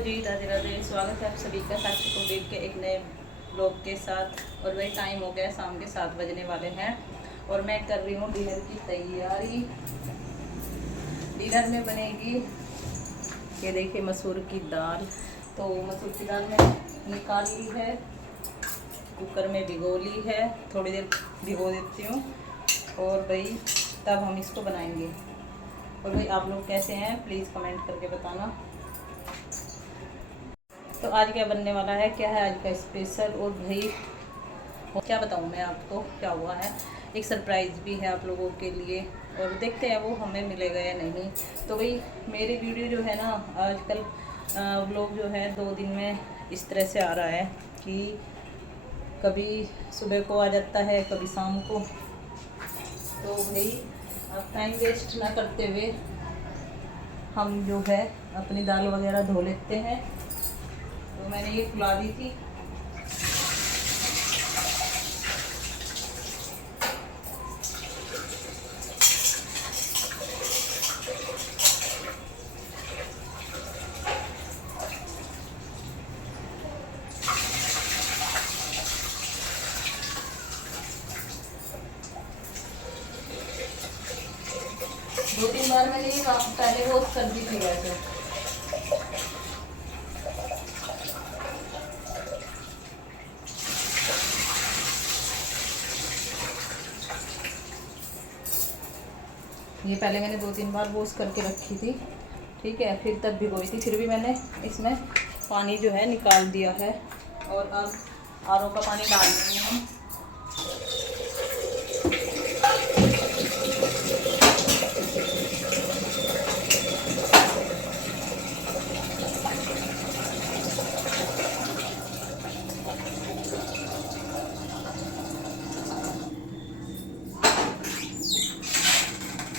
जी, राधे राधे। स्वागत है आप सभी का साक्षी कुलदीप के एक नए ब्लॉग के साथ। और वही टाइम हो गया, शाम के 7 बजने वाले हैं और मैं कर रही हूँ डिनर की तैयारी। डिनर में बनेगी, ये देखिए, मसूर की दाल। तो मसूर की दाल मैंने निकाल ली है, कुकर में भिगो ली है, थोड़ी देर भिगो देती हूँ और भाई तब हम इसको बनाएंगे। और भाई आप लोग कैसे हैं, प्लीज़ कमेंट करके बताना। तो आज क्या बनने वाला है, क्या है आज का स्पेशल। और भाई क्या बताऊँ मैं आपको क्या हुआ है, एक सरप्राइज़ भी है आप लोगों के लिए और देखते हैं वो हमें मिलेगा या नहीं। तो भाई मेरी वीडियो जो है ना, आजकल व्लॉग जो है 2 दिन में इस तरह से आ रहा है कि कभी सुबह को आ जाता है, कभी शाम को। तो भाई अब टाइम वेस्ट ना करते हुए हम जो है अपनी दाल वगैरह धो लेते हैं। तो मैंने ये फुला दी थी। दो तीन बार मैंने ये पहले रोस्ट कर दी थी वैसे। ये पहले मैंने 2-3 बार वॉश करके रखी थी, ठीक है, फिर तब भिगोई थी। फिर भी मैंने इसमें पानी जो है निकाल दिया है और अब आरओ का पानी डाल देंगे हम।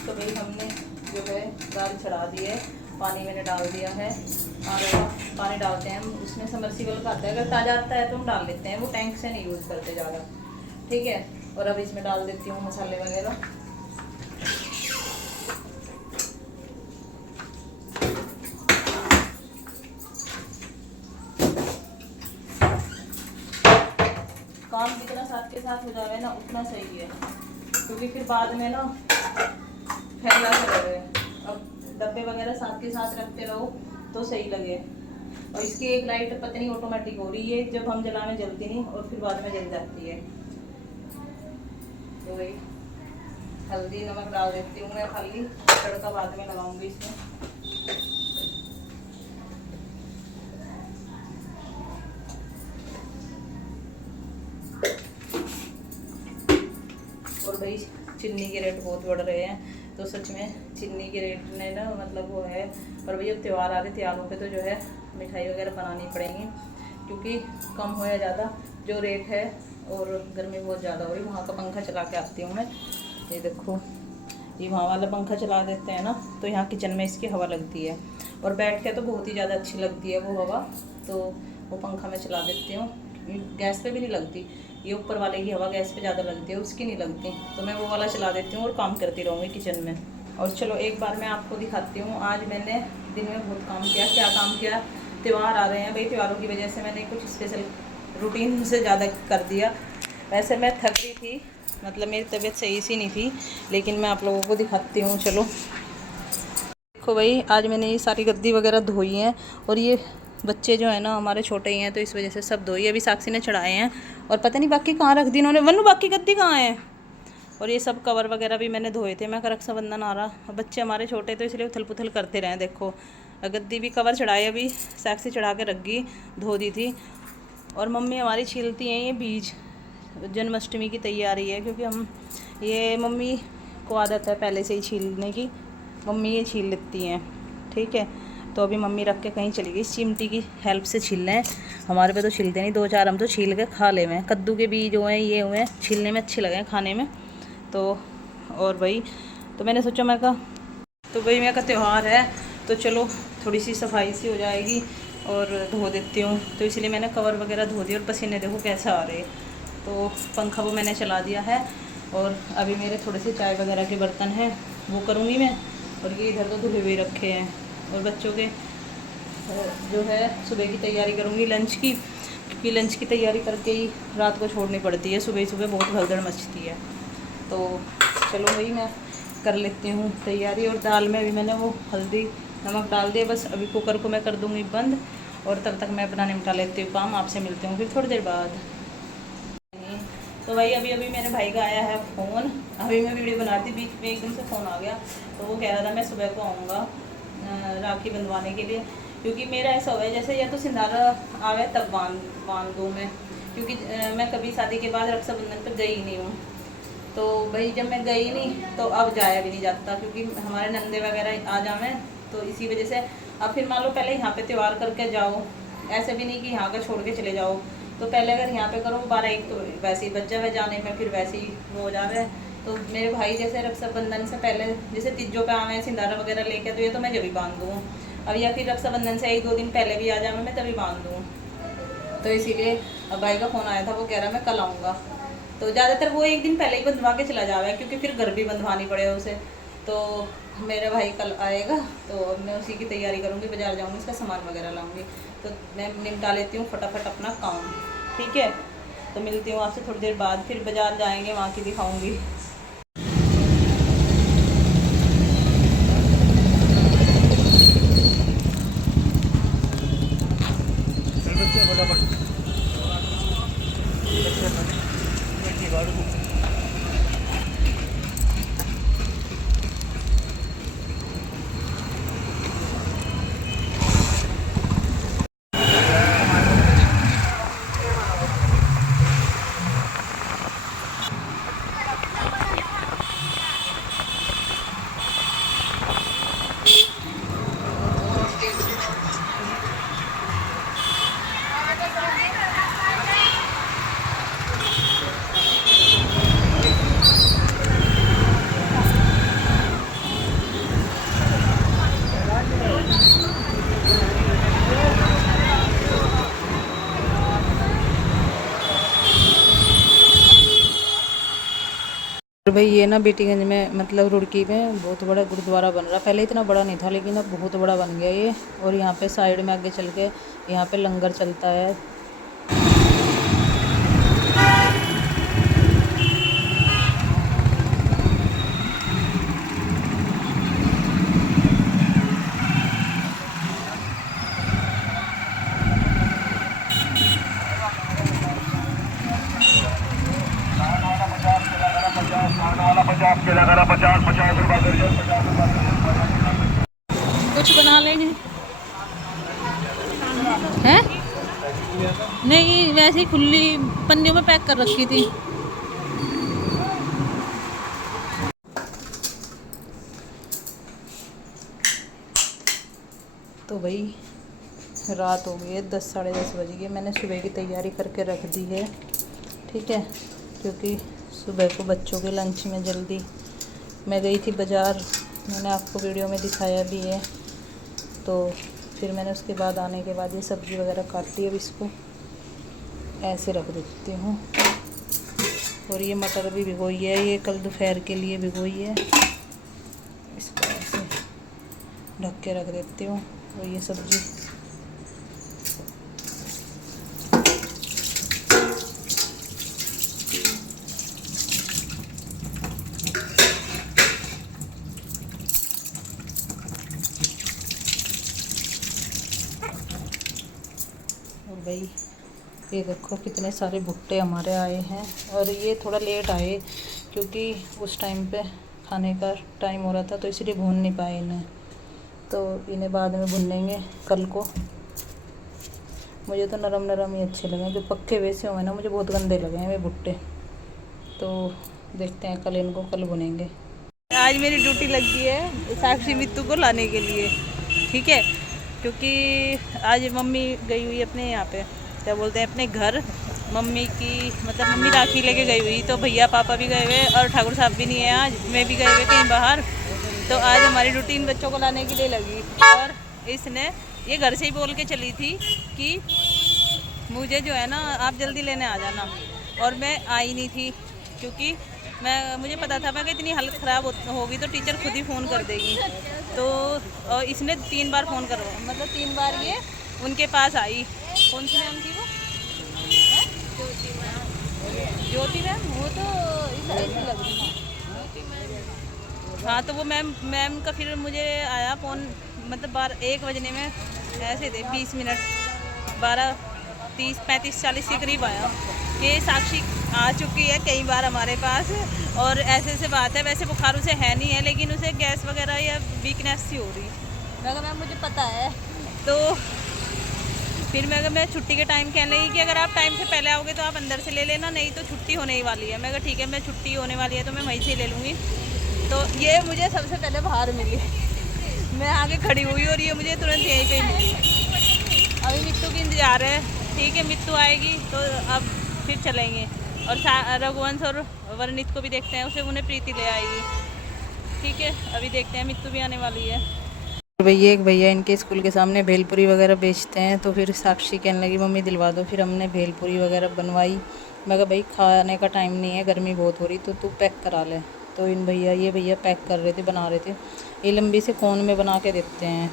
तो भाई हमने जो है दाल चढ़ा दी है, पानी मैंने डाल दिया है और पानी डालते हैं हम। उसमें समरसीबल का आता है, अगर ताज़ा आता है तो हम डाल लेते हैं, वो टैंक से नहीं यूज़ करते ज़्यादा, ठीक है। और अब इसमें डाल देती हूँ मसाले वगैरह। काम जितना साथ के साथ हो जाए ना उतना सही है, क्योंकि फिर बाद में ना फैला कर रहे हैं। अब डब्बे वगैरह साथ के साथ रखते रहो तो सही लगे। और इसकी एक लाइट पता नहीं ऑटोमेटिक हो रही है, जब हम जलाने जलती नहीं और फिर बाद में जल जाती है। तो वही हल्दी नमक डाल देती हूँ मैं, खाली तड़का बाद में लगाऊंगी इसमें। और भाई चीनी के रेट बहुत बढ़ रहे हैं, तो सच में चीनी के रेट ने ना मतलब वो है। और भाई अब त्यौहार आ रहे, त्योहारों पे तो जो है मिठाई वगैरह बनानी पड़ेगी, क्योंकि कम हो या ज़्यादा जो रेट है। और गर्मी बहुत ज़्यादा हो रही। वहाँ का पंखा चला के आती हूँ मैं, ये देखो, ये वहाँ वाला पंखा चला देते हैं ना, तो यहाँ किचन में इसकी हवा लगती है और बैठ के तो बहुत ही ज़्यादा अच्छी लगती है वो हवा। तो वो पंखा मैं चला देती हूँ, गैस पे भी नहीं लगती। ये ऊपर वाले की हवा गैस पे ज़्यादा लगती है, उसकी नहीं लगती, तो मैं वो वाला चला देती हूँ और काम करती रहूँगी किचन में। और चलो एक बार मैं आपको दिखाती हूँ, आज मैंने दिन में बहुत काम किया। क्या काम किया, त्यौहार आ रहे हैं भाई, त्योहारों की वजह से मैंने कुछ स्पेशल रूटीन से ज़्यादा कर दिया। वैसे मैं थक रही थी, मतलब मेरी तबीयत सही सी नहीं थी, लेकिन मैं आप लोगों को दिखाती हूँ। चलो देखो भाई, आज मैंने ये सारी गद्दी वगैरह धोई हैं और ये बच्चे जो है ना हमारे छोटे ही हैं, तो इस वजह से सब धोई। अभी साक्षी ने चढ़ाए हैं और पता नहीं बाकी कहाँ रख दी इन्होंने। वनु बाकी गद्दी कहाँ है। और ये सब कवर वगैरह भी मैंने धोए थे, मैं रक्षाबंधन आ रहा, बच्चे हमारे छोटे तो इसलिए उथल पुथल करते रहे। देखो गद्दी भी कवर चढ़ाए, अभी साक्षी चढ़ा के रख गई, धो दी थी। और मम्मी हमारी छीलती हैं ये बीज, जन्माष्टमी की तैयारी है, क्योंकि हम ये मम्मी को आदत है पहले से ही छीलने की, मम्मी ये छील लेती हैं, ठीक है। तो अभी मम्मी रख के कहीं चली गई, चिमटी की हेल्प से छील रहे हैं। हमारे पे तो छीलते नहीं, 2-4 हम तो छील के खा ले हैं। कद्दू के बीज हुए हैं, ये हुए हैं, छीलने में अच्छे लगे हैं खाने में। तो और भाई तो मैंने सोचा, मैं कहा तो भाई मैं का त्यौहार है तो चलो थोड़ी सी सफाई सी हो जाएगी और धो देती हूँ। तो इसलिए मैंने कवर वगैरह धो दिया और पसीने देखो कैसे आ रहे। तो पंखा वो मैंने चला दिया है और अभी मेरे थोड़े से चाय वगैरह के बर्तन हैं वो करूँगी मैं। और ये इधर तो धुले हुए रखे हैं और बच्चों के जो है सुबह की तैयारी करूँगी लंच की, क्योंकि लंच की तैयारी करके ही रात को छोड़नी पड़ती है, सुबह सुबह बहुत भगदड़ मचती है। तो चलो भाई मैं कर लेती हूँ तैयारी। और दाल में भी मैंने वो हल्दी नमक डाल दिया, बस अभी कुकर को मैं कर दूँगी बंद और तब तक मैं अपना निपटा लेती हूँ काम। आपसे मिलती हूँ फिर थोड़ी देर बाद। तो भाई अभी अभी मेरे भाई का आया है फ़ोन, अभी मैं वीडियो बना रही थी, बीच में एकदम से फ़ोन आ गया। तो वो कह रहा था मैं सुबह को आऊँगा राखी बंधवाने के लिए, क्योंकि मेरा ऐसा हुआ है जैसे या तो सिंधारा आवे तब बांध दूँ मैं, क्योंकि मैं कभी शादी के बाद रक्षाबंधन पर गई नहीं हूँ। तो भाई जब मैं गई नहीं तो अब जाया भी नहीं जाता, क्योंकि हमारे नंदे वगैरह आ जावें, तो इसी वजह से अब फिर मान लो पहले यहाँ पे त्यौहार करके जाओ, ऐसे भी नहीं कि यहाँ का छोड़ के चले जाओ। तो पहले अगर यहाँ पे करो 12-1 तो वैसे ही बच जावे जाने में, फिर वैसे ही वो हो जावे। तो मेरे भाई जैसे रक्षाबंधन से पहले जैसे तीजों पे आवे सिंधारा वगैरह लेके, तो ये तो मैं जब भी बांध दूँ। अब या फिर रक्षाबंधन से 1-2 दिन पहले भी आ जावे मैं तभी बांध दूँ। तो इसीलिए अब भाई का फ़ोन आया था, वो कह रहा मैं कल आऊँगा। तो ज़्यादातर वो एक दिन पहले ही बंधवा के चला जावे, क्योंकि फिर घर भी बंधवानी पड़े उसे। तो मेरा भाई कल आएगा तो मैं उसी की तैयारी करूँगी, बाज़ार जाऊँगी, उसका सामान वगैरह लाऊँगी। तो मैं निपटा लेती हूँ फटाफट अपना काम, ठीक है। तो मिलती हूँ आपसे थोड़ी देर बाद, फिर बाज़ार जाएंगे, वहाँ की दिखाऊँगी। और भाई ये ना बेटीगंज में मतलब रुड़की में बहुत बड़ा गुरुद्वारा बन रहा, पहले इतना बड़ा नहीं था लेकिन अब बहुत बड़ा बन गया ये। और यहाँ पे साइड में आगे चल के यहाँ पे लंगर चलता है। कुछ बना लेंगे हैं? नहीं वैसे ही खुली पन्नियों में पैक कर रखी थी। तो भाई रात हो गई है, 10-10:30 बज गए। मैंने सुबह की तैयारी करके रख दी है, ठीक है, क्योंकि सुबह को बच्चों के लंच में जल्दी मैं गई थी बाज़ार, मैंने आपको वीडियो में दिखाया भी है। तो फिर मैंने उसके बाद आने के बाद ये सब्ज़ी वगैरह काटी, अब इसको ऐसे रख देती हूँ। और ये मटर भी भिगोई है, ये कल दोपहर के लिए भिगोई है, इसको ऐसे ढक के रख देती हूँ। और ये सब्ज़ी भाई ये देखो कितने सारे भुट्टे हमारे आए हैं। और ये थोड़ा लेट आए क्योंकि उस टाइम पे खाने का टाइम हो रहा था, तो इसलिए भून नहीं पाए इन्हें। तो इन्हें बाद में भूनेंगे कल को। मुझे तो नरम नरम ही अच्छे लगे, जो पक्के वैसे हुए ना मुझे बहुत गंदे लगे हैं वे भुट्टे। तो देखते हैं कल इनको कल भुनेंगे। आज मेरी ड्यूटी लगी है साक्षी मित्तू को लाने के लिए, ठीक है, क्योंकि आज मम्मी गई हुई अपने यहाँ पे क्या बोलते हैं अपने घर, मम्मी की मतलब मम्मी राखी लेके गई हुई। तो भैया पापा भी गए हुए और ठाकुर साहब भी नहीं है आज, मैं भी गए हुए कहीं बाहर। तो आज हमारी रूटीन बच्चों को लाने के लिए लगी। और इसने ये घर से ही बोल के चली थी कि मुझे जो है ना आप जल्दी लेने आ जाना, और मैं आई नहीं थी क्योंकि मुझे पता था मैं कि इतनी हालत ख़राब होगी तो टीचर खुद ही फ़ोन कर देगी। तो इसने 3 बार फ़ोन करवा, मतलब 3 बार ये उनके पास आई। कौन सी मैम थी वो? है? ज्योति मैम, वो तो ऐसी लग रही है। हाँ, तो वो मैम का फिर मुझे आया फ़ोन, मतलब 1 बजने में ऐसे थे 20 मिनट, 12, 30, 35, 40 के करीब आया कि साक्षी आ चुकी है कई बार हमारे पास और ऐसे बात है। वैसे बुखार उसे है नहीं है, लेकिन उसे गैस वगैरह या वीकनेस सी हो रही। मैं कहा मैम मुझे पता है। तो फिर मैं छुट्टी के टाइम कहने लगी कि अगर आप टाइम से पहले आओगे तो आप अंदर से ले लेना, नहीं तो छुट्टी होने ही वाली है। मैं कहा ठीक है, मैं छुट्टी होने वाली है तो मैं वहीं से ले लूँगी। तो ये मुझे सबसे पहले बाहर मिली, मैं आगे खड़ी हुई और ये मुझे तुरंत यहीं पे मिली। अभी मित्तू की इंतज़ार है, ठीक है, मित्तू आएगी तो अब फिर चलेंगे। और रघुवंश और वर्णित को भी देखते हैं, उसे उन्हें प्रीति ले आएगी। ठीक है, अभी देखते हैं, मित्तू भी आने वाली है। भैया, एक भैया इनके स्कूल के सामने भेलपुरी वगैरह बेचते हैं, तो फिर साक्षी कहने लगी मम्मी दिलवा दो। फिर हमने भेलपुरी वगैरह बनवाई। मैं कहा भाई खाने का टाइम नहीं है, गर्मी बहुत हो रही, तो तू पैक करा ले। तो ये भैया पैक कर रहे थे, बना रहे थे। ये लंबी से कोन में बना के देते हैं।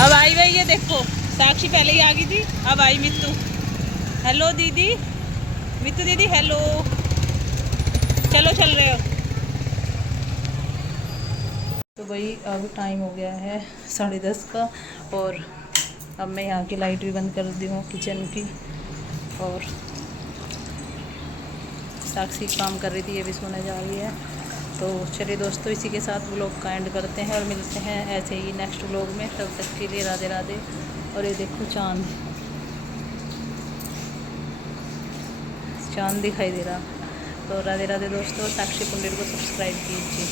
अब आई भाई, ये देखो साक्षी पहले ही आ गई थी, अब आई मित्तू। हेलो दीदी, मित्तू दीदी हेलो, चलो चल रहे हो। तो भाई अब टाइम हो गया है 10:30 का, और अब मैं यहाँ की लाइट भी बंद कर दी हूँ किचन की। और साक्षी काम कर रही थी, ये भी सोने जा रही है। तो चलिए दोस्तों, इसी के साथ व्लॉग का एंड करते हैं और मिलते हैं ऐसे ही नेक्स्ट व्लॉग में। तब तक के लिए राधे राधे। और ये देखो चाँद दिखाई दे रहा। तो राधे राधे दोस्तों, साक्षी कुंडल को सब्सक्राइब कीजिए।